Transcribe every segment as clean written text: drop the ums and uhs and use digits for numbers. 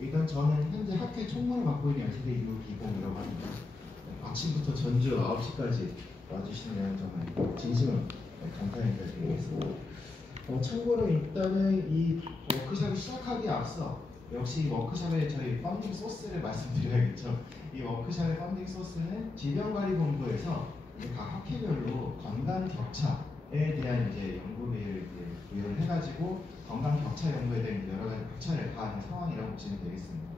일단 저는 현재 학회 총무를 맡고 있는 연세대 이호기공이라고 합니다. 아침부터 전주 9시까지 와주시면 정말 진심으로 감사드리겠습니다. 참고로 일단은 이 워크숍을 시작하기에 앞서 역시 이 워크숍의 저희 펀딩 소스를 말씀드려야겠죠. 이 워크숍의 펀딩 소스는 질병관리본부에서 각 학회별로 건강 격차에 대한 이제 연구비를 부여를 해가지고 건강 격차 연구에 대한 여러 가지 격차를 가하는 상황이라고 보시면 되겠습니다.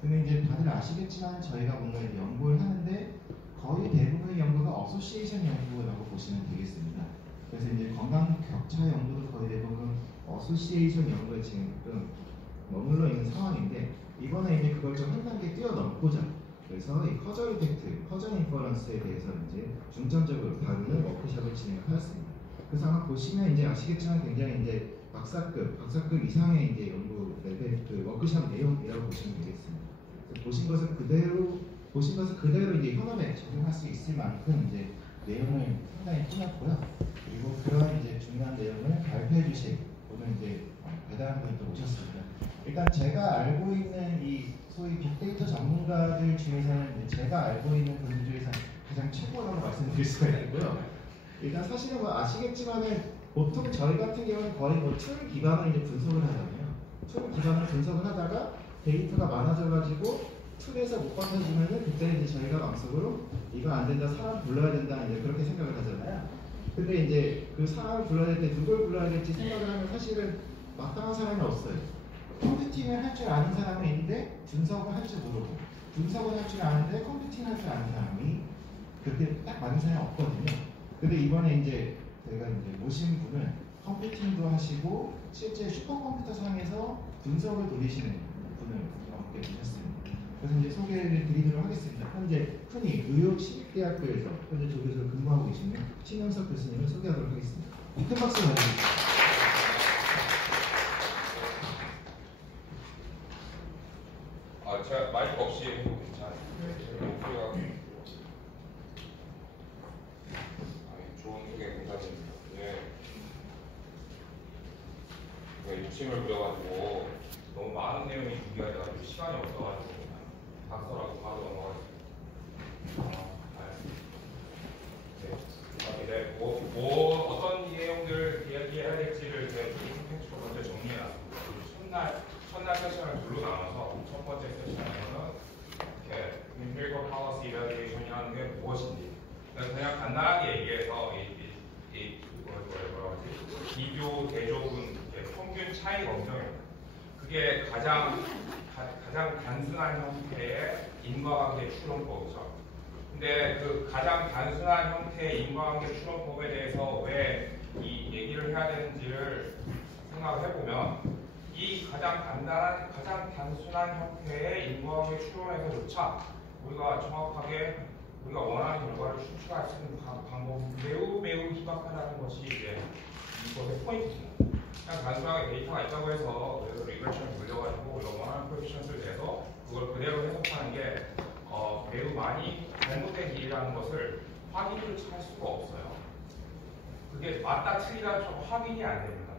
근데 이제 다들 아시겠지만 저희가 뭔가 이제 연구를 하는데 거의 대부분의 연구가 어소시에이션 연구라고 보시면 되겠습니다. 그래서 이제 건강 격차 연구도 거의 대부분 어소시에이션 연구에 지금 머물러 있는 상황인데 이번에 이제 그걸 좀 한 단계 뛰어넘고자 그래서 이 커저 이펙트, 커저 인퍼런스에 대해서 이제 중점적으로 다루는 워크숍을 진행하였습니다. 그래서 아마 보시면 이제 아시겠지만 굉장히 이제 박사급 이상의 이제 연구 레벨 그 워크숍 내용이라고 보시면 되겠습니다. 보신 것을 그대로 이제 현업에 적용할 수 있을 만큼 이제 내용을 상당히 꾸몄고요. 그리고 그런 이제 중요한 내용을 발표해 주실 오늘 이제 대단한 분이 또 오셨습니다. 일단 제가 알고 있는 이 소위 빅데이터 전문가들 중에서는 제가 알고 있는 분들 중에서 가장 최고라고 말씀드릴 수가 있고요. 일단 사실은 뭐 아시겠지만은 보통 저희 같은 경우는 거의 뭐 툴 기반으로 이제 분석을 하잖아요. 툴 기반으로 분석을 하다가 데이터가 많아져가지고 툴에서 못 받아주면은 그때 이제 저희가 마음속으로 이거 안 된다, 사람 불러야 된다 이제 그렇게 생각을 하잖아요. 근데 이제 그 사람을 불러야 될 때 누굴 불러야 될지 생각을 하면 사실은 마땅한 사람이 없어요. 컴퓨팅을 할 줄 아는 사람이 있는데 분석을 할 줄 모르고 분석을 할 줄 아는데 컴퓨팅 할 줄 아는 사람이 그렇게 딱 맞는 사람이 없거든요. 근데 이번에 이제 저희가 이제 모신 분은 컴퓨팅도 하시고 실제 슈퍼컴퓨터 상에서 분석을 돌리시는 분을 함께 모셨습니다. 그래서 이제 소개를 드리도록 하겠습니다. 현재 흔히 의료시립대학교에서 현재 조교수로 근무하고 계시는 신영석 교수님을 소개하도록 하겠습니다. 큰 박수 부탁드립니다. 제가 마이크 없이 해도 괜찮아요. 목소리가 좋은 소개 감사드립니다. 욕심을 부려가지고 너무 많은 내용이 준비가 돼가지고 시간이 없어가지고 각서라고 바로 넘어가겠습니다. 어떤 내용들 이야기해야 될지를 제가 텍스트로 먼저 정리해놨습니다. 첫날 세션을 둘로 나눠서 첫 번째 세션에서는 empirical policy evaluation이라는 게 무엇인지 그냥 간단하게 얘기해서 비교, 대조군, 평균 차이 검정입니다. 그게 가장 단순한 형태의 인과관계 추론법이죠. 근데 그 가장 단순한 형태의 인과관계 추론법에 대해서 왜 이 얘기를 해야 되는지를 생각을 해보면 이 가장 단순한 형태의 인과관계 추론에서조차 우리가 정확하게 우리가 원하는 결과를 추출할 수 있는 방법이 매우 희박하다는 것이 이제 이것의 포인트입니다. 그냥 단순하게 데이터가 있다고 해서 그래서 리그레션을 돌려가지고 우리가 원하는 코에피션트를 내서 그걸 그대로 해석하는 게 매우 많이 잘못된 일이라는 것을 확인을 할 수가 없어요. 그게 맞다 틀리다 좀 확인이 안 됩니다.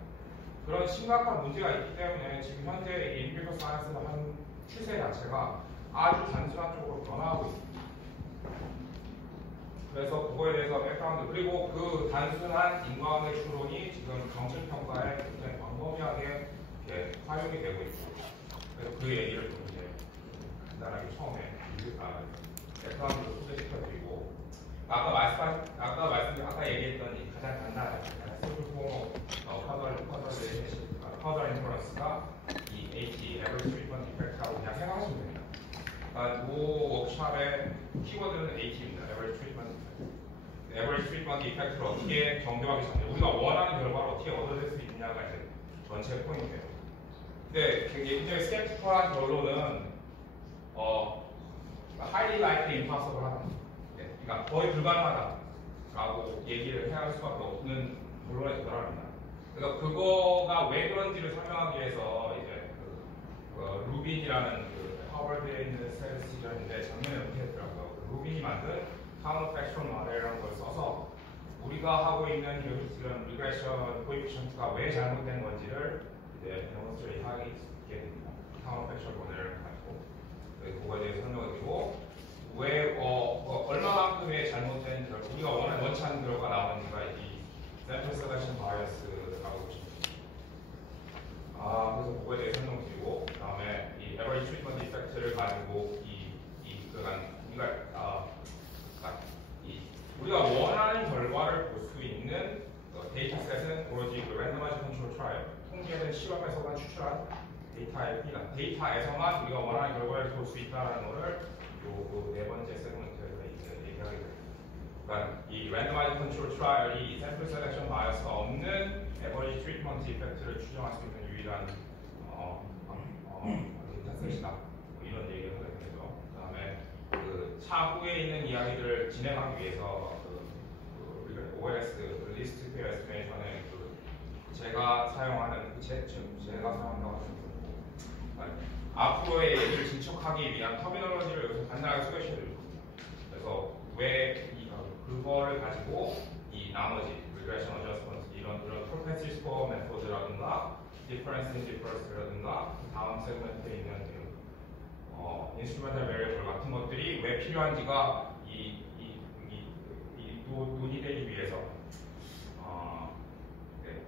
그런 심각한 문제가 있기 때문에 지금 현재 인비버 사이언스의 한 추세 자체가 아주 단순한 쪽으로 변화하고 있습니다. 그래서 그거에 대해서 백그라운드 그리고 그 단순한 인과관계 추론이 지금 정책평가에 굉장히 광범위하게 활용이 되고 있고 그래서 그 얘기를 좀 이제 간단하게 처음에 백그라운드로 소개시켜드리고 아까 얘기했던 이 가장 간단한 커더 인퍼런스가 이 AT, Average Treatment Effect하고 그냥 생각하시면 됩니다. 이 워크숍의 키워드는 AT입니다. Average Treatment Effect. Average Treatment Effect를 어떻게 정교하게 잡냐 우리가 원하는 결과를 어떻게 얻어낼 수 있느냐가 이제 전체 포인트예요. 근데 굉장히 스캡티컬한 결론은 highly likely impossible 하다. 그러니까 거의 불가능하다라고 얘기를 해야 할 수밖에 없는 결론에 도달합니다. 그래서 그거가 왜 그런지를 설명하기 위해서 이제 루빈이라는 하버드에 있는 스태티스틱인데 작년에 은퇴했더라고요. 루빈이 만든 카운터팩션 모델이라는 걸 써서 우리가 하고 있는 이런 리그레션 코에피션트가 왜 잘못된 건지를 이제 데몬스트레이트 하게 됩니다. 카운터팩션 모델을 가지고 우리가 원하는 결과를 볼 수 있는 데이터셋은 오로지 랜덤마이즈 컨트롤 트라이얼, 통계된 실험에서만 추출한 데이터에서만 우리가 원하는 결과를 볼 수 있다는 것을 네 번째 세그먼트에서 얘기하게 됩니다. 그러니까 이 랜덤마이즈 컨트롤 트라이얼이 샘플 셀렉션 바이어스가 없는 에버리지 트리트먼트 이펙트를 추정할 수 있는 유일한 데이터셋이다. 이런 얘기를 하게 되죠. 그다음에 차후에 있는 이야기들을 진행하기 위해서 OS 리스트 페어 에스티메이션의 제가 사용하는 제가 사용한다고 하는 앞으로의 얘기를 진척하기 위한 터미널로지를 여기서 간단하게 소개시켜드릴 겁니다. 그래서 왜 그거를 가지고 이 나머지 regression adjustment 이런 propensity score 메소드라든가 difference in difference라든가 다음 세그먼트에 있는 instrumental variable 같은 것들이 왜 필요한지가 논의되기 위해서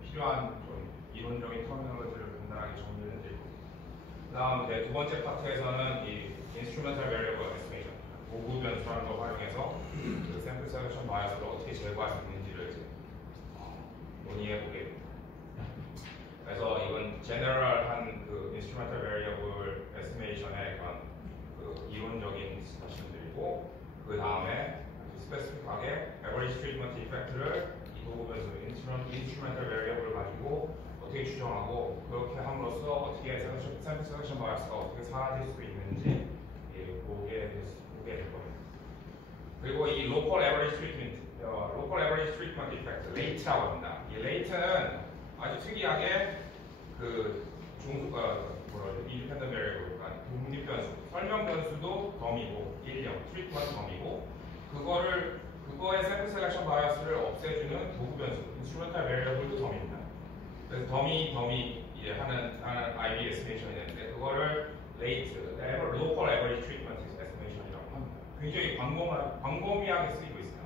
필요한 좀 이론적인 터미널로지를 간단하게 정리를 해드리고 그 다음 두 번째 파트에서는 이 instrumental variable estimation 도구 변수라는 걸 활용해서 그 샘플 셀렉션 바이어스를 어떻게 제거할 수 있는지를 이제 논의해 보게 됩니다. 그래서 이건 제너럴한 그 instrumental variable estimation의 그런 이론적인 디스커션들이고 그 다음에 스페시픽하게 average treatment effect를 이 도구 변수 instrumental variable을 가지고 어떻게 추정하고 그렇게 함으로써 어떻게 샘플 셀렉션 바이어스가 어떻게 사라질 수 있는지 보게 될 겁니다. 그리고 이 local average treatment effect, late라고 합니다. 이 late는 아주 특이하게 independent variable, 그러니까 독립 변수, 설명 변수도 덤이고, treatment 덤이고, 그거의 샘플 셀렉션 바이어스를 없애주는 도구 변수, instrumental variable도 덤입니다. 그래서 덤이 하는 IB 에스티메이션이 되는데 그거를 local average treatment estimation이라고 합니다. 굉장히 광범위하게 쓰이고 있어요.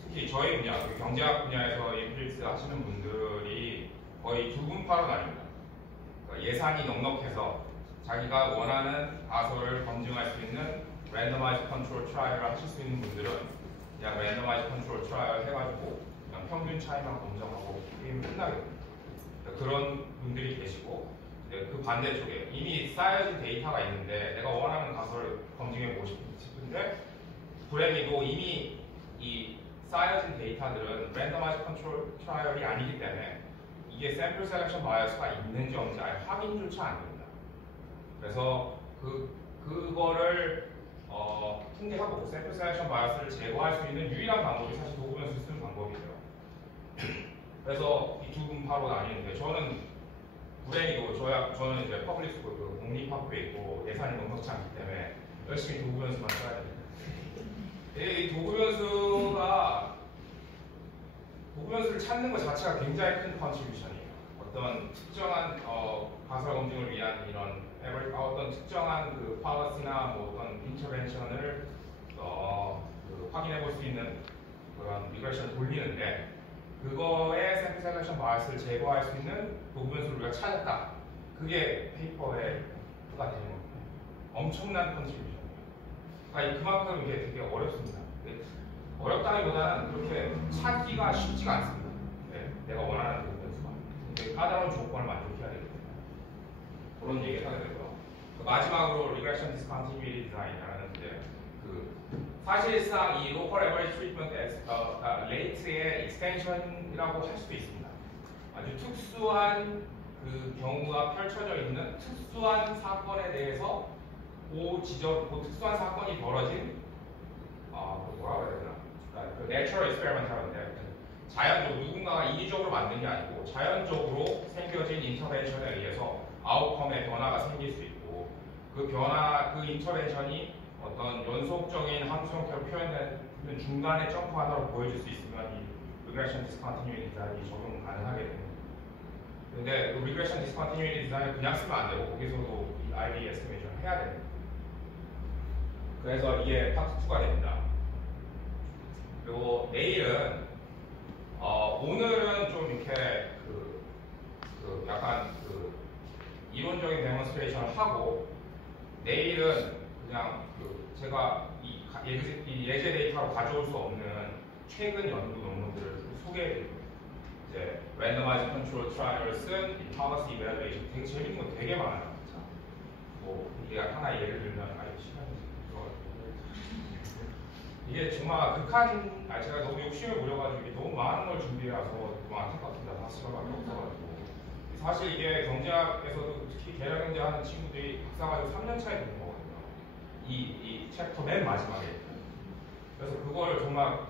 특히 저희 분야, 경제학 분야에서 인플리스 하시는 분들이 거의 두 분파로 나뉩니다. 그러니까 예산이 넉넉해서 자기가 원하는 가설을 검증할 수 있는 랜덤마이즈 컨트롤 트라이얼을 하실 수 있는 분들은 그냥 랜덤마이즈 컨트롤 트라이얼 해가지고 그냥 평균 차이만 검증하고 게임이 끝나게 됩니다. 그러니까 그런 분들이 계시고 그 반대쪽에 이미 쌓여진 데이터가 있는데 내가 원하는 가설을 검증해보고 싶은데 불행히도 이미 이 쌓여진 데이터들은 랜덤마이즈 컨트롤 트라이얼이 아니기 때문에 이게 샘플 셀렉션 바이어스가 있는지 없는지 아예 확인조차 안 됩니다. 그래서 그거를 통계하고 샘플 셀렉션 바이어스를 제거할 수 있는 유일한 방법이 사실 도구 변수 쓰는 방법이에요. 그래서 이 두 분파로 나뉘는데 저는 불행히도 저는 이제 퍼블릭 스쿨 공립학교에 있고 예산이 넉넉지 않기 때문에 열심히 도구 변수만 써야 됩니다. 이 도구 변수를 찾는 것 자체가 굉장히 큰 컨트리뷰션이에요. 어떤 특정한 가설 검증을 위한 이런 어떤 특정한 그 파워시나 어떤 인터벤션을 확인해 볼 수 있는 그런 리그레션을 돌리는데 그거의 샘플 셀렉션 바이어스를 제거할 수 있는 도구 변수를 우리가 찾았다. 그게 페이퍼의 가 되는 겁니다. 엄청난 컨트리뷰션이에요. 그만큼 이게 되게 어렵습니다. 어렵다기보다는 그렇게 찾기가 쉽지가 않습니다. 내가 원하는 도구 변수가. 되게 까다로운 조건을 만족해야 되기 때문에 그런 얘기를 하게 되고요. 마지막으로 regression discontinuity design이라는 이제 사실상 이 local average treatment rate의 extension이라고 할 수도 있습니다. 아주 특수한 그 경우가 펼쳐져 있는 특수한 사건에 대해서 그 특수한 사건이 벌어진 뭐라고 해야 되나? natural experiment이라고 하는데 자연적으로 누군가가 인위적으로 만든 게 아니고 자연적으로 생겨진 인터벤션에 의해서 아웃컴의 변화가 생길 수 있고 그 인터벤션이 어떤 연속적인 함수 형태로 표현되는 중간에 점프 하나로 보여줄 수 있으면 이 regression discontinuity 디자인이 적용 가능하게 됩니다. 근데 그 regression discontinuity 디자인을 그냥 쓰면 안 되고 거기서도 이 IB estimation 해야 됩니다. 그래서 이게 파트 2가 됩니다. 그리고 내일은 오늘은 좀 이렇게 약간 이론적인 데몬스트레이션을 하고 내일은 그냥 제가 이 예제 데이터로 가져올 수 없는 최근 연구 논문들을 소개해드리고 이제 randomized control trials은 이 policy evaluation 되게 재밌는 거 되게 많아요. 자, 뭐 이게 하나 예를 들면 시간이 이게 정말 제가 너무 욕심을 부려가지고 이게 너무 많은 걸 준비해서 너무 안타깝습니다. 다 시간밖에 없어가지고 사실 이게 경제학에서도 특히 계량 경제하는 친구들이 박사가지고 3년 차에 되는 거거든요. 이 챕터 맨 마지막에. 그래서 그걸 정말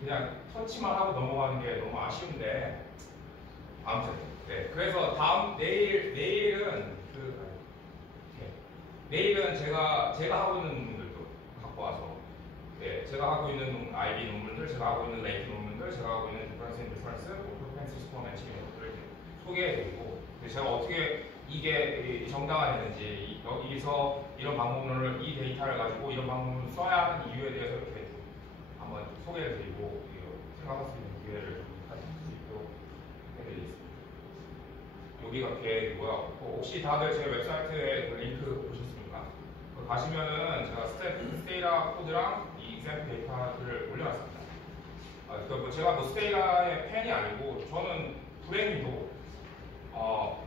그냥 터치만 하고 넘어가는 게 너무 아쉬운데 아무튼 네. 그래서 내일은 제가 하고 있는 논문들도 갖고 와서 제가 하고 있는 IB 논문들, 제가 하고 있는 레이트 논문들, 제가 하고 있는 디퍼런스 인 디퍼런스, 프로펜시스 포 매칭 이런 것들을 소개해드리고 제가 어떻게 이게 정당화되는지 여기서 이런 방법론을 이 데이터를 가지고 이런 방법론을 써야 하는 이유에 대해서 이렇게 한번 소개해드리고 생각할 수 있는 기회를 좀 가지도록 해드리겠습니다. 여기가 계획이고요. 혹시 다들 제 웹사이트에 그 링크 보셨습니까? 가시면은 제가 스테이라 코드랑 이 example 데이터를 올려놨습니다. 제가 스테이라의 팬이 아니고 저는 불행히도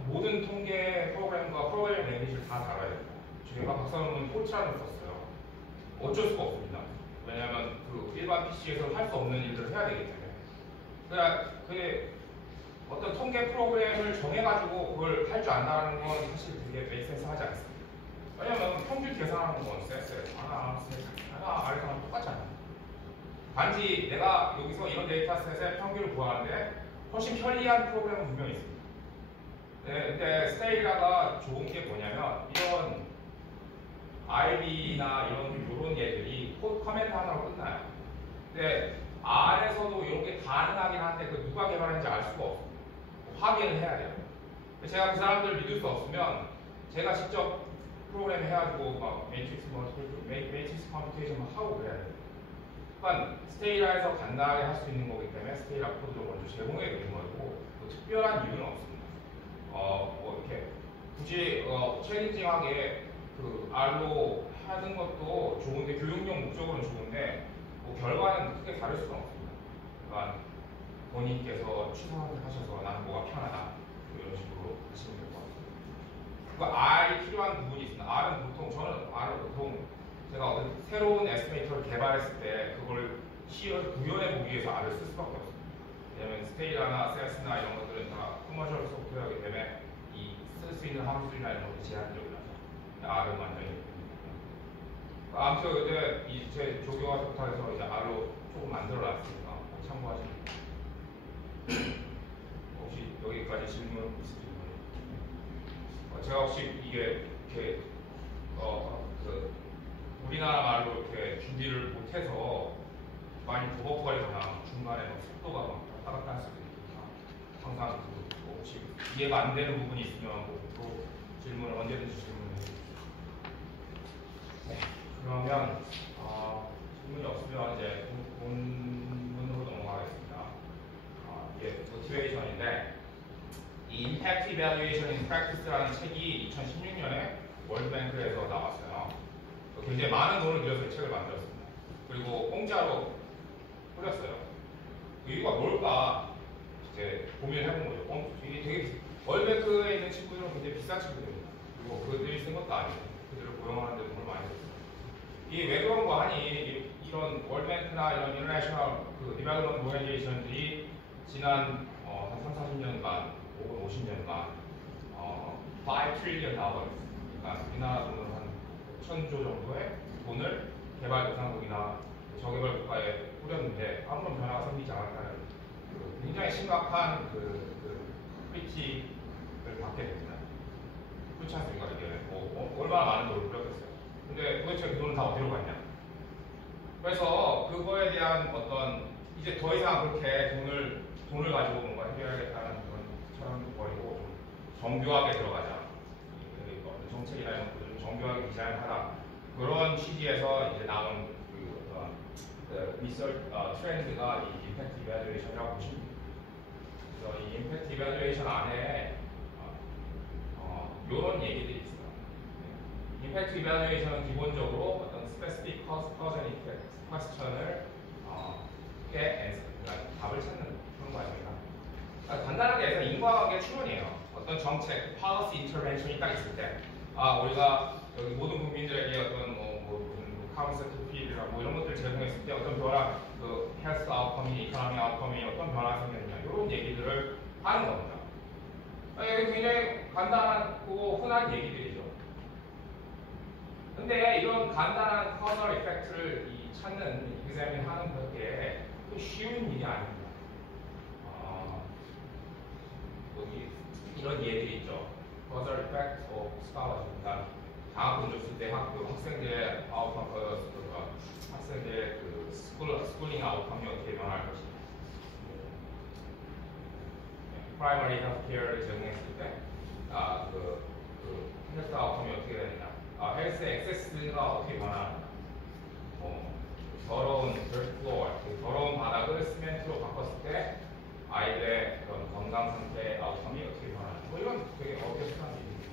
모든 통계 프로그램과 프로그램 랭귀지를 다 다뤄야 됩니다. 제가 박사 논문 포트란을 썼어요. 어쩔 수가 없습니다. 왜냐하면 일반 PC에서 할 수 없는 일들을 해야 되기 때문에. 그게 어떤 통계 프로그램을 정해가지고 그걸 할 줄 안다는 건 사실 되게 메이크센스 하지 않습니다. 왜냐면 평균 계산하는 건 하나 아래랑 똑같잖아요. 단지 내가 여기서 이런 데이터셋의 평균을 구하는데 훨씬 편리한 프로그램은 분명히 있습니다. 네, 근데 스테이라가 좋은 게 뭐냐면 이런 IB나 이런 얘들이 코드 커맨드 하나로 끝나요. 근데 R에서도 이런 게 가능하긴 한데 누가 개발했는지 알 수가 없습니다. 확인을 해야 돼요. 제가 그 사람들을 믿을 수 없으면 제가 직접 프로그램 해가지고 막 매트릭스 컴퓨테이션만 하고 그래야 돼요. 그러니까 스테이라에서 간단하게 할 수 있는 거기 때문에 스테이라 코드를 먼저 제공해 드리는 거고 특별한 이유는 없습니다. 이렇게 굳이 챌린징하게 R로 하는 것도 좋은데 교육용 목적으로는 좋은데 결과는 크게 다를 수는 없습니다. 그러니까 본인께서 취소를 하셔서 나는 뭐가 편하다 이런 식으로 하시면 될 것 같습니다. R이 필요한 부분이 있습니다. R은 보통 제가 어떤 새로운 에스티메이터를 개발했을 때 그걸 구현해 보기 위해서 R을 쓸 수밖에 없습니다. 왜냐하면 스테이라나 세스나 이런 것들은 다 커머셜 소프트웨어이기 때문에 쓸 수 있는 함수나 이런 것들이 제한적이라서 R은 완전히 아무튼 제 조교와 부탁해서 이제 R로 조금 만들어놨으니까 참고하시면 혹시 여기까지 질문 있으신가요? 제가 혹시 이게 이렇게 우리나라 말로 이렇게 준비를 못해서 많이 버벅거리거나 중간에 속도가 막 왔다 갔다 할 수도 있으니까 항상 혹시 이해가 안 되는 부분이 있으면 또 질문을 언제든지 질문해 주십시오. 네, 그러면 질문이 없으면 이제 본문으로 넘어가겠습니다. 이게 모티베이션인데 이 Impact Evaluation in Practice라는 책이 2016년에 월드뱅크에서 나왔어요. 굉장히 많은 돈을 들여서 이 책을 만들었습니다. 그리고 공짜로 뿌렸어요. 그 이유가 뭘까 이제 고민해본 거죠. 이게 되게 월드뱅크에 있는 친구들은 굉장히 비싼 친구들입니다. 그리고 그들이 쓴 것도 아니고 그들을 고용하는 데 돈을 많이 썼어요. 이게 왜 그런 거 하니 이런 월드뱅크나 이런 인터내셔널 디벨롭먼트 오르가니제이션들이 지난 한 30-40년간 혹은 50년간 5 트릴리언 달러, 그러니까 우리나라 돈으로 한 1,000조 정도의 돈을 개발도상국이나 저개발 국가에 뿌렸는데 아무런 변화가 생기지 않았다는 굉장히 심각한 크리틱을 받게 됩니다. 그렇지 않습니까? 이게 얼마나 많은 돈을 뿌렸겠어요. 근데 도대체 그 돈은 다 어디로 갔냐? 그래서 그거에 대한 이제 더 이상 그렇게 돈을 가지고 뭔가 해결하겠다는 그런 사람도 버리고 좀 정교하게 들어가자. 정책이나 이런 것들 좀 정교하게 디자인하라. 그런 취지에서 이제 나온 리서치 트렌드가 이 임팩트 이밸루에이션이라고 보시면 됩니다. 그래서 이 임팩트 이밸루에이션 안에 이런 얘기들이 있어요. 임팩트 이밸루에이션은 기본적으로 어떤 specific cause and effect question을 그러니까 답을 찾는 그런 거 아닙니까? 간단하게 해서 인과관계 추론이에요. 어떤 정책, policy intervention이 딱 있을 때, 우리가 여기 모든 국민들에게 어떤 무슨 카운셀 필이나 이런 것들을 제공했을 때 어떤 변화, 그 헬스 아웃컴이, 이코노미 아웃컴이 어떤 변화가 생겼느냐 이런 얘기들을 하는 겁니다. 이게 굉장히 간단하고 흔한 얘기들이죠. 근데 이런 간단한 causal effect를 찾는, examine 하는 것에 쉬운 일이 아닙니다. 여기 이런 예들이 있죠. causal effect of scholarship. 그러니까 장학금 줬을 때 학생들의 아웃컴, 학생들의 그 스쿨링 아웃컴이 어떻게 변할 것이냐. 프라이머리 헬스케어를 제공했을 때, 헬스 아웃컴이 어떻게 되느냐. 헬스 액세스가 어떻게 변하느냐. 더러운 플로어, 더러운 바닥을 시멘트로 바꿨을 때 아이들의 그런 건강 상태 아웃컴이 어떻게 변하느냐. 이건 되게 어려운 얘기입니다.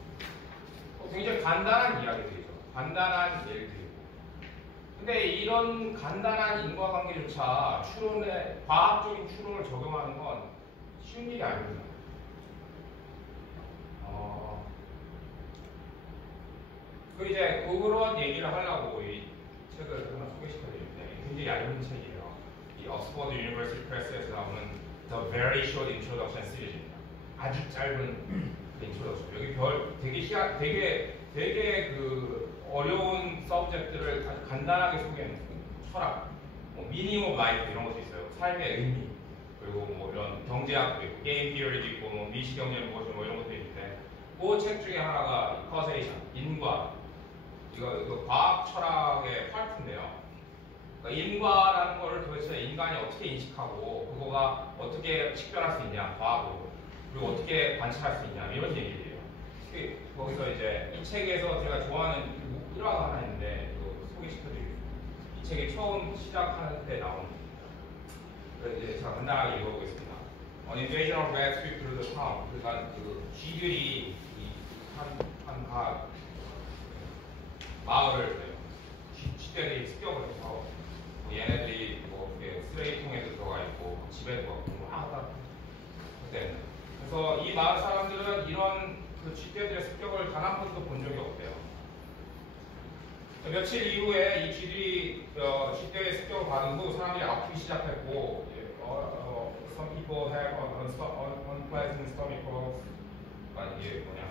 굉장히 간단한 이야기들이죠. 간단한 예들이고. 근데 이런 간단한 인과관계조차 추론에, 과학적인 추론을 적용하는 건 쉬운 일이 아닙니다. 이제 그런 얘기를 하려고 이 책을 하나 소개시켜드리는데 굉장히 얇은 책이에요. 이 옥스퍼드 유니버시티 프레스에서 나오는 The Very Short Introduction 시리즈입니다. 아주 짧은 introduction. 여기 되게 그 어려운 서브젝트를 아주 간단하게 소개하는 철학, 미닝 오브 라이프 이런 것도 있어요. 삶의 의미. 그리고 이런 경제학도 있고 게임 티어리도 있고 미시경제는 무엇이 이런 것도 있는데 그 책 중에 하나가 causation, 인과. 이거 과학 철학의 파트인데요. 그러니까 인과라는 거를 도대체 인간이 어떻게 인식하고 그거가 어떻게 식별할 수 있냐 과학으로, 그리고 어떻게 관찰할 수 있냐 이런 얘기예요. 거기서 이제 이 책에서 제가 좋아하는 일화가 하나 있는데 소개시켜드리겠습니다. 이 책이 처음 시작하는 때 나오는 겁니다. 그래서 이제 제가 간단하게 읽어보겠습니다. An invasion of rats swept through the town. 그러니까 그 쥐들이 한 마을을 쥐떼들이 습격을 해서 얘네들이 쓰레기통에도 들어가 있고 집에도 가고 하다 그때. 그래서 이 마을 사람들은 이런 그 쥐떼들의 습격을 단 한 번도 본 적이 없대요. 며칠 이후에 이 쥐들이 쥐떼의 습격을 받은 후 사람들이 아프기 시작했고, some people have unpleasant stomach bugs. 이게 뭐냐?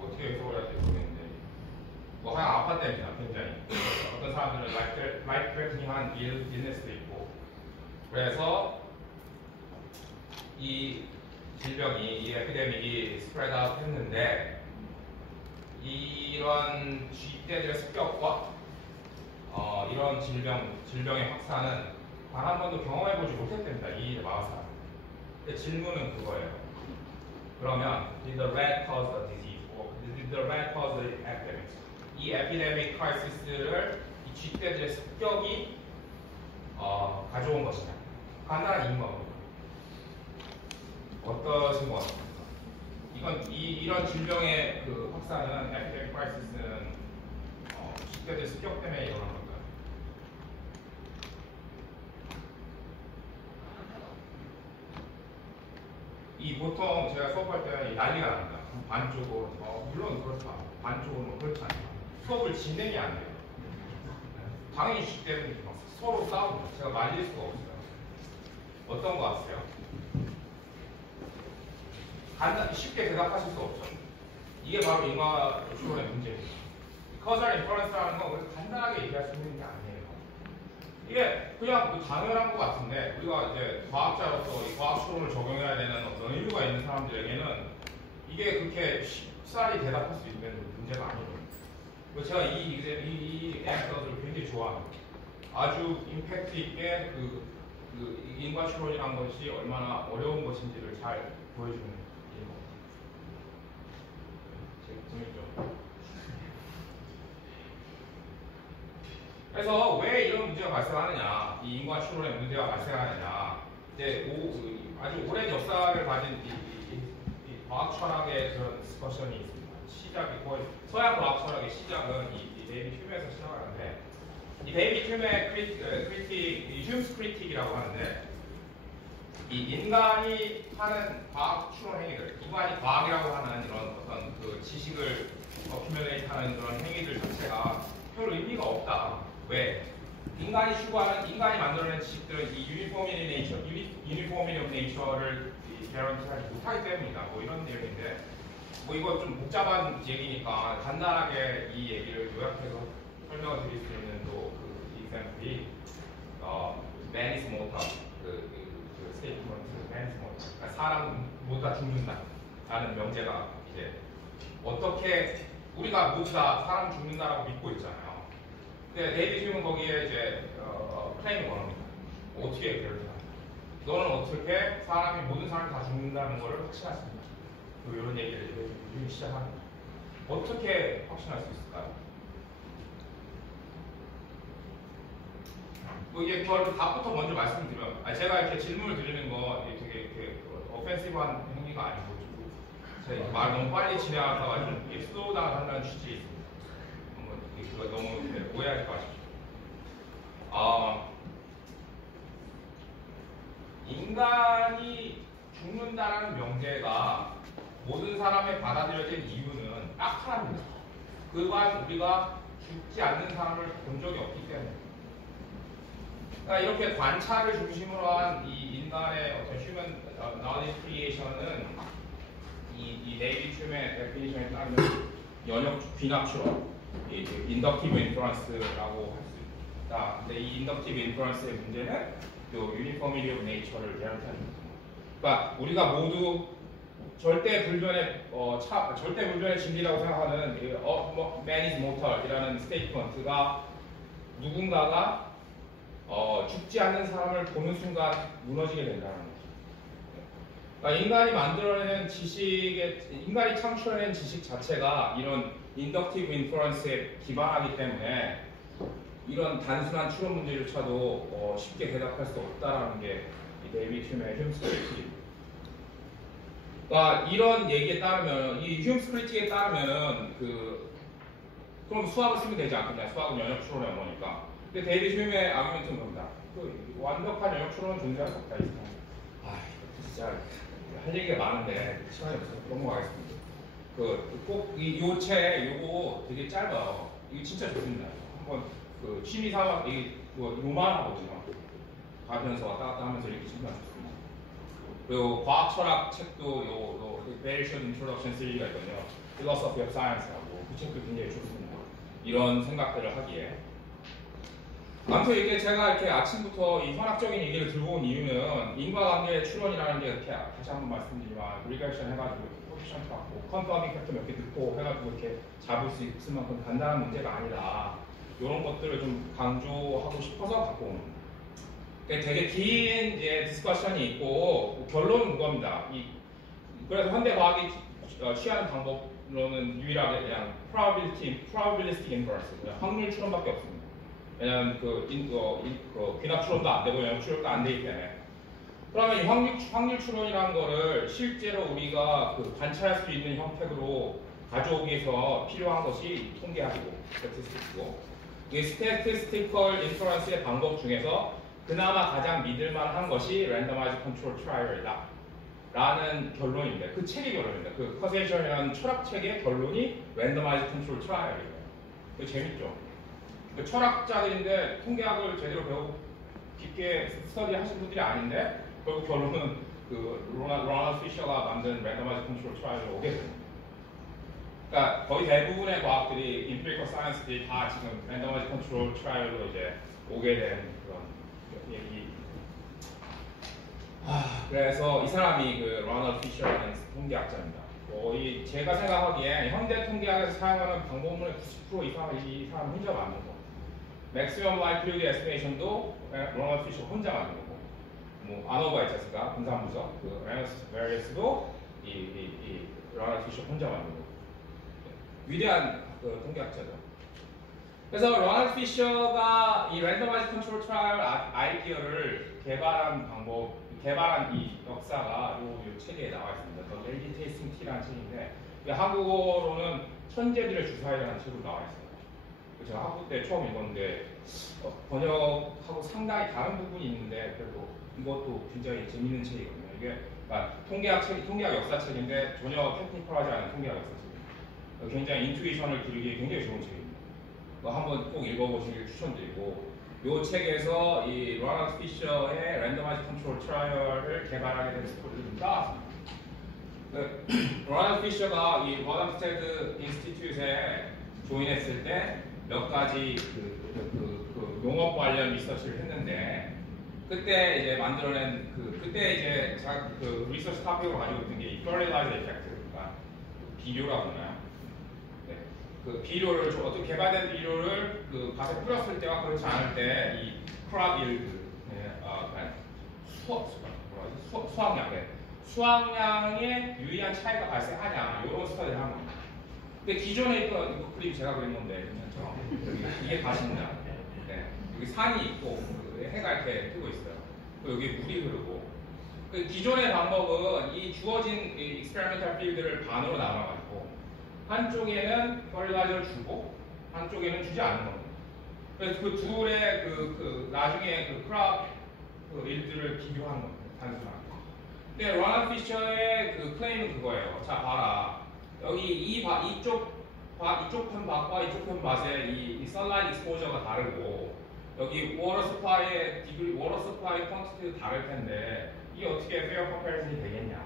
어떻게 해석을 할지 모르겠는데 하여간 아팠답니다. 굉장히. 어떤 사람들은 life threatening한 illness도 있고. 그래서 이 질병이, 이 에피데믹이 스프레드 아웃 했는데 이런 쥐떼들의 습격과 이런 질병의 확산은 단 한 번도 경험해보지 못했답니다. 이 마을 사람. 근데 질문은 그거예요. 그러면 did the rat cause the disease? Did the rat cause the epidemic? 이 에피데믹 크라이시스를 이 쥐떼들의 습격이 가져온 것이냐? 간단한 인과입니다. 어떠신 것 같습니까? 이런 질병의 그 확산은, 에피데믹 크라이시스는 쥐떼들 습격 때문에 일어난 걸까요? 보통 제가 수업할 때 난리가 납니다. 반쪽으로, 물론 그렇다. 반쪽으로 그렇지 않다. 수업을 진행이 안 돼요. 당연히 쥐떼들이 서로 싸웁니다. 제가 말릴 수가 없어요. 어떤 거 같으세요? 쉽게 대답하실 수 없죠. 이게 바로 인과 추론의 문제입니다. causal inference라는 건 우리가 간단하게 얘기할 수 있는 게 아니에요. 이게 그냥 당연한 것 같은데 우리가 이제 과학자로서 이 과학 추론을 적용해야 되는 어떤 의무가 있는 사람들에게는 이게 그렇게 쉽사리 대답할 수 있는 문제가 아니거든요. 제가 이 에피소드를 굉장히 좋아합니다. 아주 임팩트 있게 그 인과 추론이라는 것이 얼마나 어려운 것인지를 잘 보여주는 일인 것 같아요. 재밌죠? 그래서 왜 이런 문제가 발생하느냐, 이 인과 추론의 문제가 발생하느냐, 이제 아주 오랜 역사를 가진 이 과학 철학의 그런 디스커션이 있습니다. 시작이 거의 서양 과학 철학의 시작은 이 데이비드 휴메에서 시작하는데 이 데이비드 휴메의 휴메스 크리틱이라고 하는데 이 인간이 하는 과학 추론 행위들, 인간이 과학이라고 하는 이런 어떤 그 지식을 어큐뮬레이트하는 그런 행위들 자체가 별 의미가 없다. 왜? 인간이 추구하는, 인간이 만들어낸 지식들은 이 유니포미티 오브 네이처를 개런티하지 못하기 때문이다. 뭐 이런 내용인데, 뭐 이거 좀 복잡한 얘기니까 간단하게 이 얘기를 요약해서 설명을 드릴 수 있는 또그 example이 man is mortal, 그 스테이트먼트 man is mortal, 그러니까 사람 모두 다 죽는다라는 명제가 이제 어떻게 우리가 모두 다 사람 죽는다라고 믿고 있잖아요. 근데 데이비드 휴먼은 거기에 이제 클레임을 걸합니다. 어떻게 그럴 까 너는 어떻게 모든 사람이 다 죽는다는 것을 확신할 수 있냐? 이런 얘기를 지금 시작합니다. 어떻게 확신할 수 있을까요? 뭐 이게 답부터 먼저 말씀드리면, 제가 이렇게 질문을 드리는 거 되게 이렇게 오펜시브한 행위가 아니고 제가 말 너무 빨리 진행할까 좀 슬로우 다운 한다는 취지에 있습니다. 그거 너무 오해하지 마십시오. 인간이 죽는다는 명제가 모든 사람의 받아들여진 이유는 딱 하나입니다. 그간 우리가 죽지 않는 사람을 본 적이 없기 때문에. 그러니까 이렇게 관찰을 중심으로 한 이 인간의 어떤 휴먼 knowledge creation은 이 데이비드 휴먼의 데피니션에 따르면 연역 귀납 추론, 인덕티브 인퍼런스라고 할 수 있다. 근데 이 인덕티브 인퍼런스의 문제는 유니포미티 오브 네이처를 개런티하는 겁니다. 그러니까 우리가 모두 절대 불변의 진리라고 생각하는 man is mortal이라는 스테이트먼트가 누군가가 죽지 않는 사람을 보는 순간 무너지게 된다는 거죠. 그러니까 인간이 만들어낸 인간이 창출해낸 지식 자체가 이런 인덕티브 인퍼런스에 기반하기 때문에 이런 단순한 추론 문제조차도 쉽게 대답할 수 없다라는 게 데이비드 휴메의 휴메스 크리틱입니다. 그러니까 이런 얘기에 따르면, 이 휴메스 크리틱에 따르면 그럼 수학을 쓰면 되지 않겠냐? 수학은 연역 추론의 언어니까. 근데 데이비드 휴메의 아규멘트는 그럽니다. 완벽한 연역 추론은 존재할 수 없다. 진짜 할 얘기가 많은데 시간이 없어서 넘어가겠습니다. 꼭 요 책 요거 되게 짧아요. 이거 진짜 좋습니다. 한번 취미 삼아 요만하거든요. 가면서 왔다 갔다 하면서 읽기 정말 좋습니다. 그리고 과학 철학 책도 Variation Introduction 시리즈가 있거든요. Philosophy of Science라고 그 책도 굉장히 좋습니다. 이런 생각들을 하기에. 아무튼 이게 제가 이렇게 아침부터 이 현학적인 얘기를 들고 온 이유는 인과관계의 추론이라는 게 이렇게 다시 한번 말씀드리지만 리그레션 해가지고 포지션 받고 컨퍼밍 팩터 몇 개 넣고 해가지고 이렇게 잡을 수 있을 만큼 간단한 문제가 아니라 이런 것들을 좀 강조하고 싶어서 갖고 온 겁니다. 되게 긴 디스커션이 있고 결론은 그겁니다. 그래서 현대 과학이 취하는 방법로는 유일하게 그냥 probabilistic inference, 그냥 확률 추론밖에 없습니다. 왜냐하면 귀납 추론도 안 되고 연역 추론도 안 되기 때문에. 그러면 이 확률 추론이라는 거를 실제로 우리가 관찰할 수 있는 형태로 가져오기 위해서 필요한 것이 통계학이고 스태티스틱이고, 이 statistical inference의 방법 중에서 그나마 가장 믿을만한 것이 randomized control trial이다 라는 결론인데, 그 책의 결론입니다. 그 커세이션이라는 철학책의 결론이 randomized control trial이에요. 그거 재밌죠? 철학자들인데 통계학을 제대로 배우고 깊게 스터디 하신 분들이 아닌데 결국 결론은 로널드 피셔가 만든 randomized control trial로 오게 됩니다. 그러니까 거의 대부분의 과학들이 empirical science들이 다 지금 randomized control trial로 이제 오게 된 그런 얘기. 그래서 이 사람이 로널드 피셔라는 통계학자입니다. 거의 제가 생각하기에 현대 통계학에서 사용하는 방법론의 90% 이상을 이 사람 혼자 만든 거. 맥시멈 라이클리후드 에스티메이션도 로널드 피셔 혼자 만든 거고, 아노바 있지 않습니까? 분산분석, 레너스 베리어스도 이 로널드 피셔 혼자 만든 거고. 위대한 통계학자죠. 그래서 로널드 피셔가 이 랜더마이즈 컨트롤 트라이얼 아이디어를 개발한 이 역사가 책에 나와 있습니다. The Lady Tasting Tea라는 책인데 한국어로는 천재들의 주사위라는 책으로 나와 있어요. 제가 학부 때 처음 읽었는데 번역하고 상당히 다른 부분이 있는데 그래도 이것도 굉장히 재밌는 책이거든요. 이게 그러니까 통계학 역사책인데 전혀 테크니컬하지 않은 통계학 역사책입니다. 굉장히 인투이션을 기르기에 굉장히 좋은 책입니다. 한번 꼭 읽어보시길 추천드리고 이 책에서 이 로널드 피셔의 랜더마이즈 컨트롤 트라이얼을 개발하게 된 스토리를 좀 따왔습니다. 로널드 피셔가 이 워런 스테드 인스티튜트에 조인했을 때 몇 가지 농업 관련 리서치를 했는데 그때 이제 만들어낸 그때 이제 리서치 토픽으로 가지고 있던 게 이 fertilizer effect, 그러니까 비료라고 하나요? 네. 그 비료를 어떤 개발된 비료를 그 밭에 뿌렸을 때와 그렇지 않을 때 이 crop yield, 수확량, 네. 수확량에 유의한 차이가 발생하냐 이런 스터디를 한 겁니다. 근데 기존에 있던 이거 그림 제가 그린 건데 괜찮죠? 이게 밭입니다. 네. 여기 산이 있고 해가 이렇게 뜨고 있어요. 여기 물이 흐르고 기존의 방법은 이 주어진 익스페리멘탈 필드를 반으로 나눠가지고 한쪽에는 fertilizer 주고 한쪽에는 주지 않는 겁니다. 그래서 그 둘의 나중에 크롭 일들을 비교하는 겁니다. 단순하게. 근데 로널드 피셔의 클레임은 그거예요. 자 봐라. 여기 이쪽 편 밭과 이쪽 편 밭의 이 sunlight exposure가 다르고 여기 water supply의 quantity도 다를 텐데 이게 어떻게 fair comparison이 되겠냐.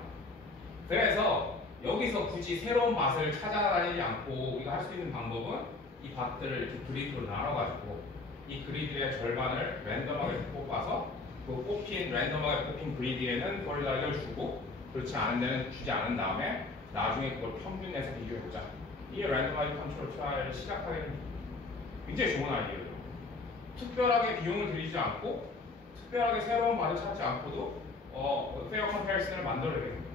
그래서 여기서 굳이 새로운 밭을 찾아다니지 않고 우리가 할 수 있는 방법은 이 밭들을 이렇게 그리드로 나눠가지고 이 그리드의 절반을 랜덤하게 뽑아서 랜덤하게 뽑힌 그리드에는 fertilizer 주고 그렇지 않은 데는 주지 않은 다음에 나중에 그걸 평균내서 비교해보자. 이게 랜덤하게 컨트롤 트라이얼을 시작하게 됩니다. 굉장히 좋은 아이디어죠. 특별하게 비용을 들이지 않고 특별하게 새로운 밭을 찾지 않고도 페어 컴패리슨을 만들어내게 됩니다.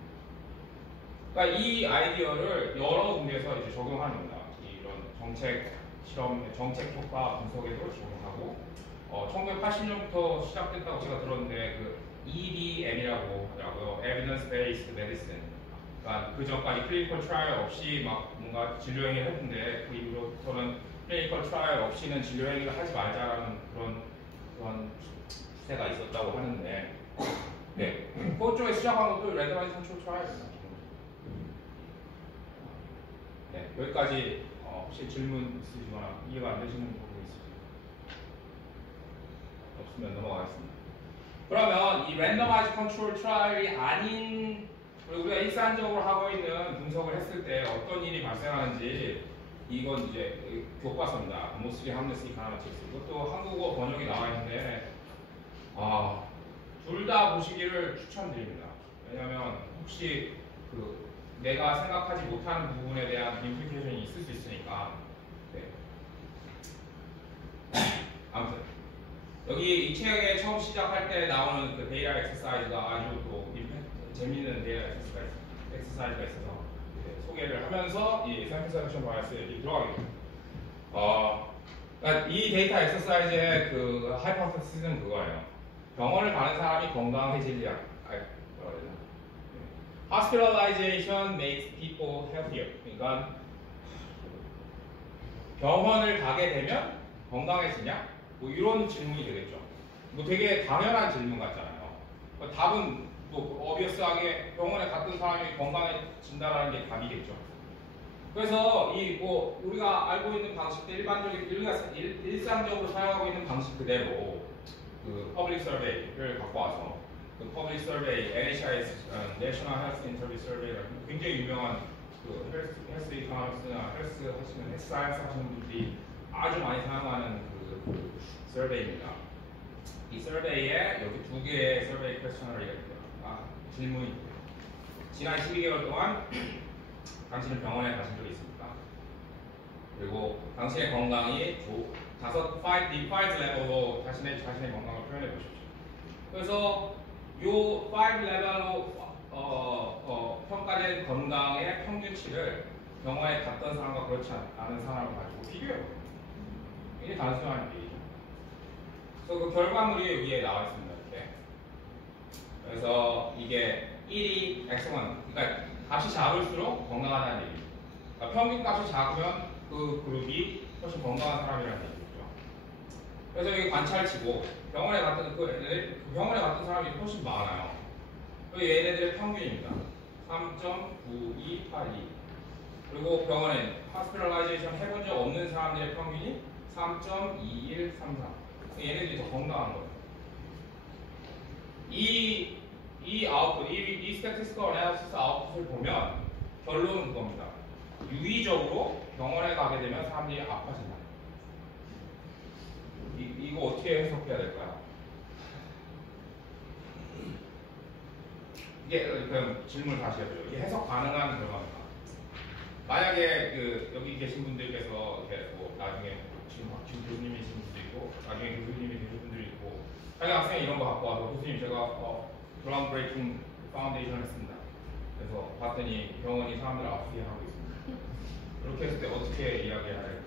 그러니까 이 아이디어를 여러 군데에서 이제 적용하는 겁니다. 이런 정책 효과 분석에도 적용하고 1980년부터 시작됐다고 제가 들었는데 EBM이라고 하더라고요. Evidence Based Medicine. 그러니까 그 전까지 클리니컬 트라이얼 없이 막 뭔가 진료 행위를 했는데 그 이후로부터는 클리니컬 트라이얼 없이는 진료 행위를 하지 말자라는 그런 추세가 있었다고 하는데 네, 그쪽에 시작한 것도 랜덤마이즈 컨트롤 트라이얼입니다. 네, 여기까지 혹시 질문 있으시거나 이해가 안 되시는 부분이 있으시면 없으면 넘어가겠습니다. 그러면 이 랜덤마이즈 컨트롤 트라이얼이 아닌 우리가 일상적으로 하고 있는 분석을 했을 때 어떤 일이 발생하는지 이건 이제 교과서입니다. Mostly Harmless Econometrics. 이것도 한국어 번역이 나와 있는데 둘 다 보시기를 추천드립니다. 왜냐하면 혹시 내가 생각하지 못하는 부분에 대한 임플리케이션이 있을 수 있으니까. 네. 아무튼 여기 이 책에 처음 시작할 때 나오는 그 데이터 엑서사이즈가 아주 또 재미있는 데이터 엑서사이즈가 있어서 소개를 하면서 이 샘플 바이어스에 들어가게 됩니다. 그러니까 이 데이터 엑서사이즈의 하이포테시스는 그거예요. 병원을 가는 사람이 건강해지려 Hospitalization makes people healthier. 그러니까 병원을 가게 되면 건강해지냐? 뭐 이런 질문이 되겠죠. 뭐 되게 당연한 질문 같잖아요. 답은 어비어스하게 병원에 갔던 사람이 건강해진다라는 게 답이겠죠. 그래서 우리가 알고 있는 방식들 일상적으로 사용하고 있는 방식 그대로 퍼블릭 서베이를 갖고 와서 퍼블릭 서베이, NHIS, National Health Interview Survey라는 굉장히 유명한 헬스 이코노믹스나 헬스 사이언스 하시는 분들이 아주 많이 사용하는 서베이입니다. 이 서베이에 여기 두 개의 서베이 퀘스천을 질문이 있고요. 지난 12개월 동안 당신은 병원에 가신 적이 있습니까? 그리고 당신의 건강이 5 level로 자신의 건강을 표현해 보십시오. 그래서 이 5 level로 평가된 건강의 평균치를 병원에 갔던 사람과 그렇지 않은 사람을 가지고 비교해 보세요. 이게 단순한 얘기죠. 그래서 그 결과물이 여기에 나와 있습니다. 이렇게. 그래서 이게 1이 X1. 그러니까 값이 작을수록 건강하다는 얘기죠. 그러니까 평균 값이 작으면 그 그룹이 훨씬 건강한 사람이라는 얘기죠. 그래서 여기 관찰치고 병원에 갔던 병원에 갔던 사람이 훨씬 많아요. 얘네들의 평균입니다. 3.9282. 그리고 병원에 hospitalization 해본 적 없는 사람들의 평균이 3.2133. 얘네들이 더 건강한 거예요. 이 아웃풋, 이 statistical analysis 아웃풋을 보면 결론은 그겁니다. 유의적으로 병원에 가게 되면 사람들이 아파진다. 이거 어떻게 해석해야 될까요? 이게 그럼 질문 다시 해보죠. 이게 해석 가능한 결과입니다. 만약에 여기 계신 분들께서 이렇게 뭐 나중에 지금 교수님이신 분도 있고 나중에 교수님이 되실 분들이 있고 자기 학생이 이런 거 갖고 와서 교수님 제가 그라운드 브레이킹 파운데이션 했습니다. 그래서 봤더니 병원이 사람들을 아프게 하고 있습니다. 이렇게 했을 때 어떻게 이야기해야 될까?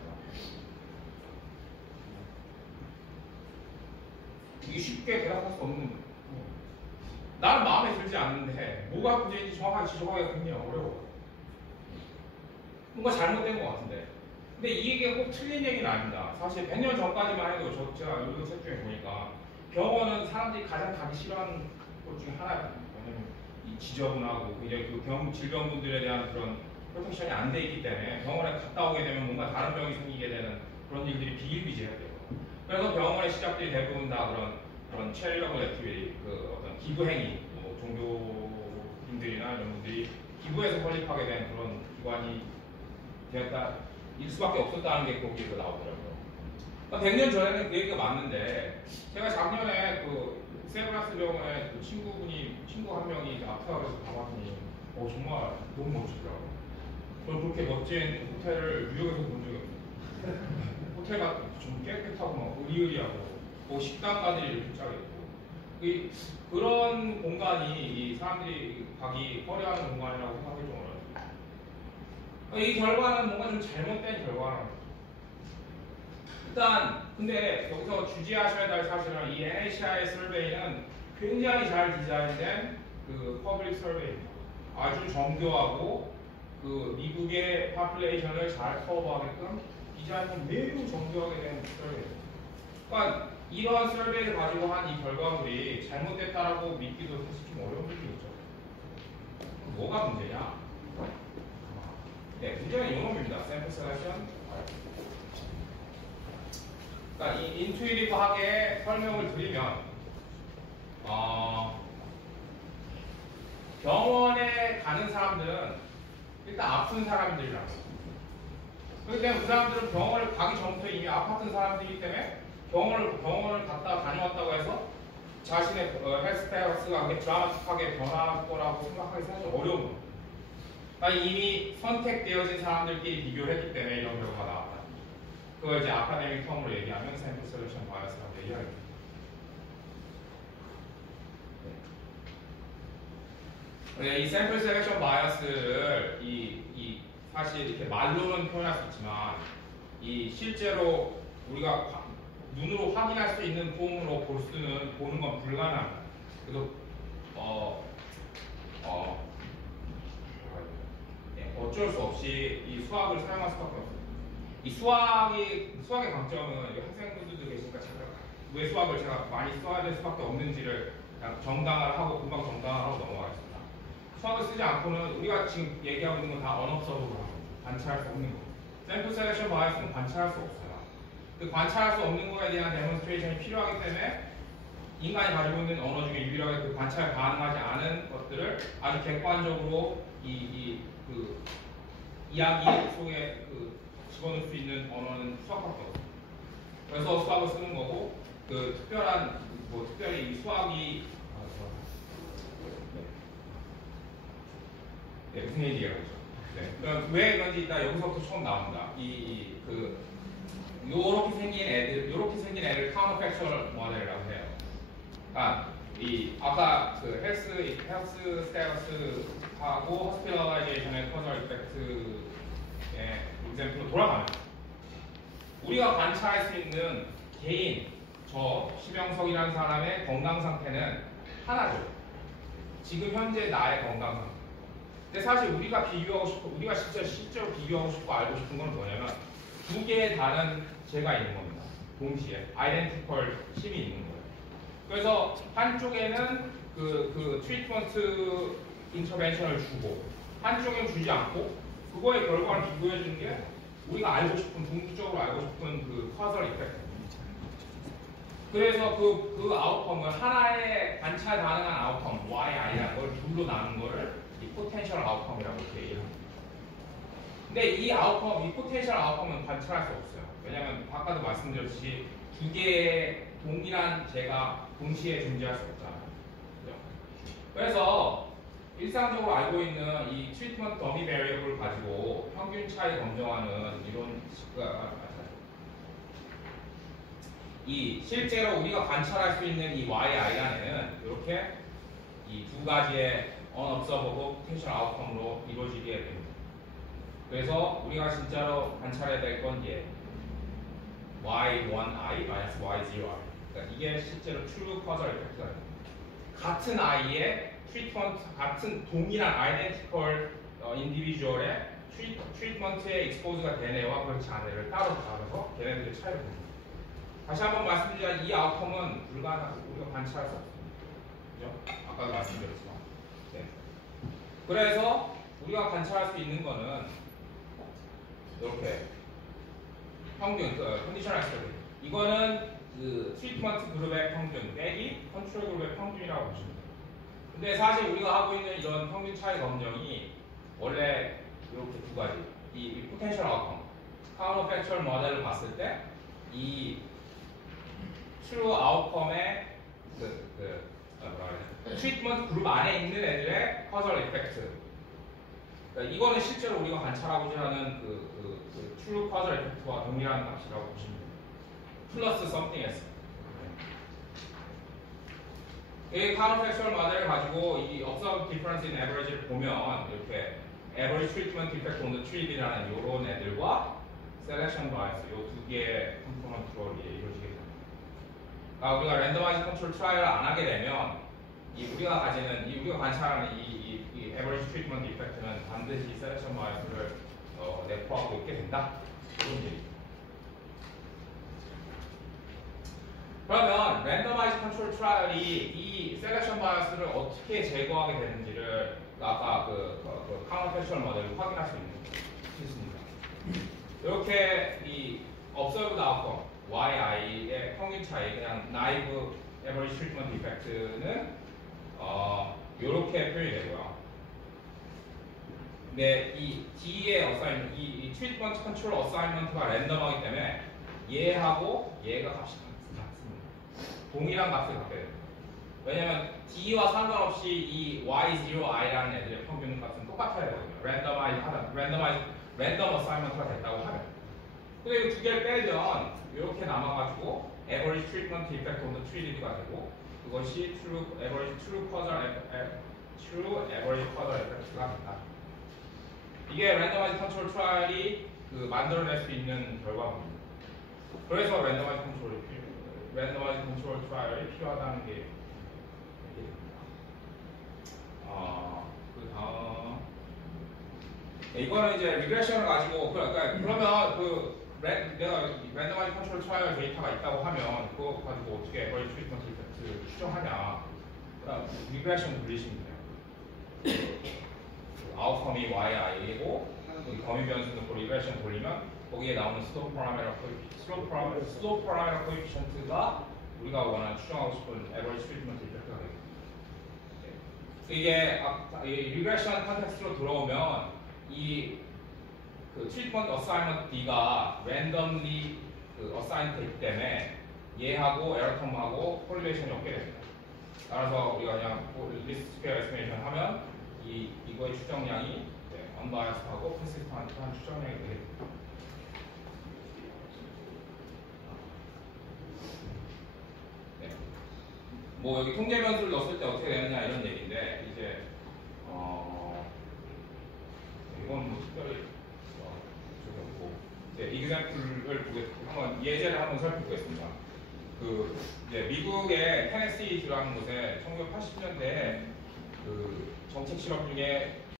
이게 쉽게 대답할 수 없는 나는 마음에 들지 않는데 뭐가 문제인지 정확하게 지적하기가 굉장히 어려워. 뭔가 잘못된 것 같은데. 근데 이게 꼭 틀린 얘기는 아닙니다. 사실 100년 전까지만 해도 제가 요즘 책 중에 보니까 병원은 사람들이 가장 가기 싫어하는 것 중에 하나예요. 왜냐면 이 지저분하고 이제 질병분들에 대한 그런 프로텍션이 안 돼 있기 때문에 병원에 갔다 오게 되면 뭔가 다른 병이 생기게 되는 그런 일들이 비일비재해요. 그래서 병원의 시작들이 대부분 다 그런 체리러블 액티비티, 어떤 기부 행위, 뭐 종교인들이나 이런 분들이 기부에서 설립하게 된 그런 기관이 일 수밖에 없었다는 게 거기에서 나오더라고요. 그러니까 100년 전에는 그 얘기가 맞는데 제가 작년에 세브란스 병원에 친구 한 명이 아프다고 해서 가봤더니 정말 너무 멋지더라고요. 저는 그렇게 멋진 호텔을 뉴욕에서 본 적이 없어요. 호텔가 좀 깨끗하고 막 의리의리하고 식당가들이 이렇게 짜게 있고 그런 공간이 이 사람들이 가기 꺼려하는 공간이라고 생각하기 좀 어려워요. 이 결과는 뭔가 좀 잘못된 결과라는 거죠. 일단 근데 여기서 주지하셔야 될 사실은 이 NHI 서베이는 굉장히 잘 디자인된 퍼블릭 서베이입니다. 아주 정교하고 미국의 파퓰레이션을 잘 커버하게끔 디자인이 매우 정교하게 된 서베이입니다. 그러니까 이런 서베이를 가지고 한 이 결과물이 잘못됐다라고 믿기도 사실 좀 어려운 부분이 있죠. 뭐가 문제냐? 네, 문제는 이놈입니다. 샘플 셀렉션. 그러니까 이 인투이티브하게 설명을 드리면 병원에 가는 사람들은 일단 아픈 사람들이라고. 그렇기 때문에 그 사람들은 병원을 가기 전부터 이미 아팠던 사람들이기 때문에 병원을 갔다 다녀왔다고 해서 자신의 헬스 스테이터스가 드라마틱하게 변할 거라고 생각하기 사실 어려운 겁니다. 그러니까 이미 선택되어진 사람들끼리 비교를 했기 때문에 이런 결과가 나왔다. 그걸 이제 아카데믹 텀으로 얘기하면 샘플 셀렉션 바이어스라고 얘기하겠죠. 이 샘플 셀렉션 바이어스를 사실 이렇게 말로는 표현할 수 있지만 실제로 우리가 눈으로 확인할 수 있는 폼으로 보는 건 불가능합니다. 그래서 어쩔 수 없이 이 수학을 사용할 수밖에 없어요. 이 수학의 강점은 학생분들도 계시니까 제가 왜 수학을 제가 많이 써야 될 수밖에 없는지를 그냥 정당화를 하고 금방 정당화하고 넘어가겠습니다. 수학을 쓰지 않고는 우리가 지금 얘기하고 있는 건 다 언업서로 관찰할 수 없는 거. 샘플 셀렉션 바이어스는 관찰할 수 없어요. 그 관찰할 수 없는 거에 대한 데몬스트레이션이 필요하기 때문에 인간이 가지고 있는 언어 중에 유일하게 그 관찰 가능하지 않은 것들을 아주 객관적으로 이야기 속에 집어넣을 수 있는 언어는 수학밖에 없어요. 그래서 수학을 쓰는 거고 특별히 이 수학이 무슨 얘기라고 하죠? 그러니까 왜 그런지 일단 여기서부터 처음 나옵니다. 요렇게 생긴 애를 카운터팩추얼 모델이라고 해요. 그러니까 아까 헬스 스테이터스하고 호스피탈라이제이션의 커널 이펙트의 example로 돌아가면 우리가 관찰할 수 있는 개인, 저 심영석이라는 사람의 건강 상태는 하나죠. 지금 현재 나의 건강 상태. 근데 사실 우리가 비교하고 싶고, 우리가 실제로 비교하고 싶고 알고 싶은 건 뭐냐면 두 개의 다른 제가 있는 겁니다. 동시에 아이덴티컬 힘이 있는 거예요. 그래서 한쪽에는 그 트리트먼트 인터벤션을 주고 한쪽에는 주지 않고 그거의 결과를 비교해 주는 게 우리가 알고 싶은 궁극적으로 알고 싶은 그 카우설 이펙트. 그래서 그 아웃컴은 하나의 관찰 가능한 아웃컴 YI라는 걸 둘로 나눈 거를 이 포텐셜 아웃컴이라고 이렇게 얘기합니다. 근데 이 아웃컴, 이 포텐셜 아웃컴은 관찰할 수 없어요. 왜냐하면 아까도 말씀드렸듯이 두 개의 동일한 제가 동시에 존재할 수 없잖아요. 그죠? 그래서 일상적으로 알고 있는 이 트리트먼트 더미 베리어블을 가지고 평균 차이 검정하는 이론 이 실제로 우리가 관찰할 수 있는 이 YI라는 이렇게 이 두 가지의 unobservable potential outcome로 이루어지게 됩니다. 그래서 우리가 진짜로 관찰해야 될 건 얘 Y1I 마이너스 Y0I. 그러니까 이게 실제로 true causal effect가 됩니다. 같은 I의 트리트먼트, 같은 동일한 identical individual의 트리트먼트에 expose가 된 애와 그렇지 않은 애를 따로 잡아서 걔네들의 차이를 봅니다. 다시 한번 말씀드리자면 이 아웃컴은 불가능하고 우리가 관찰할 수 없습니다. 그죠? 아까도 말씀드렸지만. 네. 그래서 우리가 관찰할 수 있는 거는 이렇게 평균, 컨디셔널 스터디. 이거는 그 트리트먼트 그룹의 평균 빼기 컨트롤 그룹의 평균이라고 보시면 돼요. 근데 사실 우리가 하고 있는 이런 평균 차이 검정이 원래 이렇게 두 가지. 이 포텐셜 아웃컴, 카운터 팩츄얼 모델을 봤을 때 이 트루 아웃컴의 트리트먼트 그룹 안에 있는 애들의 커절 이펙트. 그러니까 이거는 실제로 우리가 관찰하고자 하는 그 트루 커절 이펙트와 동일한 값이라고 보시면 됩니다. 플러스 something else. 이 카운터팩츄얼 모델을 가지고 이 observed difference in average를 보면 이렇게 average treatment effect on the tree이라는 이런 애들과 selection bias 이 두 개의 컴포넌트로 이루어지게 됩니다. 그러니까 우리가 랜더마이즈 컨트롤 트라이얼을 안 하게 되면 우리가 가지는 우리가 관찰하는 이 average treatment effect는 반드시 selection bias를 내포하고 있게 된다. 이런 얘기입니다. 그러면 랜더마이즈 컨트롤 트라이얼이 이 셀렉션 바이어스를 어떻게 제거하게 되는지를 아까 그 카운터팩츄얼 모델을 확인할 수 있습니다. 이렇게 이 observed outcome YI의 평균 차이 그냥 naive average treatment effect는 이렇게 표현이 되고요. 근데 이 D의 어사인먼트, 이 treatment control assignment가 랜덤하기 때문에 얘하고 얘가 값이 같습니다. 동일한 값을 갖게 됩니다. 왜냐면 D와 상관없이 이 Y0I라는 애들의 평균 값은 똑같아야 되거든요. 랜덤 어사이먼트가 됐다고 하면. 근데 이 두 개를 빼면 이렇게 남아가지고 average treatment effect on the treated가 되고 그것이 true average causal effect가 된다. 이게 랜덤마이즈 컨트롤 트라이얼이 만들어낼 수 있는 결과입니다. 그래서 랜덤마이즈 컨트롤 트라이얼이 필요하다는 게 얘기입니다. 그 다음 이거는 이제 리그레션을 가지고 그러면 내가 랜덤마이즈 컨트롤 트라이얼 데이터가 있다고 하면 그거 가지고 어떻게 에버리지 트리트먼트 이펙트 추정하냐. 리그레션 돌리시면 돼요. 아웃컴이 YI이고 거미 변수 넣고 리그레션 돌리면 거기에 나오는 슬로프 파라미터 코에피션트가 우리가 원하는 추정하고 싶은 에버리지 트리트먼트 이펙트가 되겠습니다. 이게 리그레션 컨텍스트로 들어오면 그 트리트먼트 어사이먼트 D가 랜덤리 어사인 되기 때문에 얘하고 에러텀하고 콜리레이션이 없게 됩니다. 따라서 우리가 그냥 리스트 스퀘어 에스티메이션 하면 이거의 추정량이 언바이어스하고 컨시스턴트한 추정량이 되게 됩니다. 네. 뭐 여기 통계 변수를 넣었을 때 어떻게 되느냐 이런 얘기인데 이제 이건 뭐 특별히 적용고 이제 이그샘플을 한번 예제를 한번 살펴보겠습니다. 이제 미국의 테네시주라는 곳에 1980년대에 그 정책 실험 중에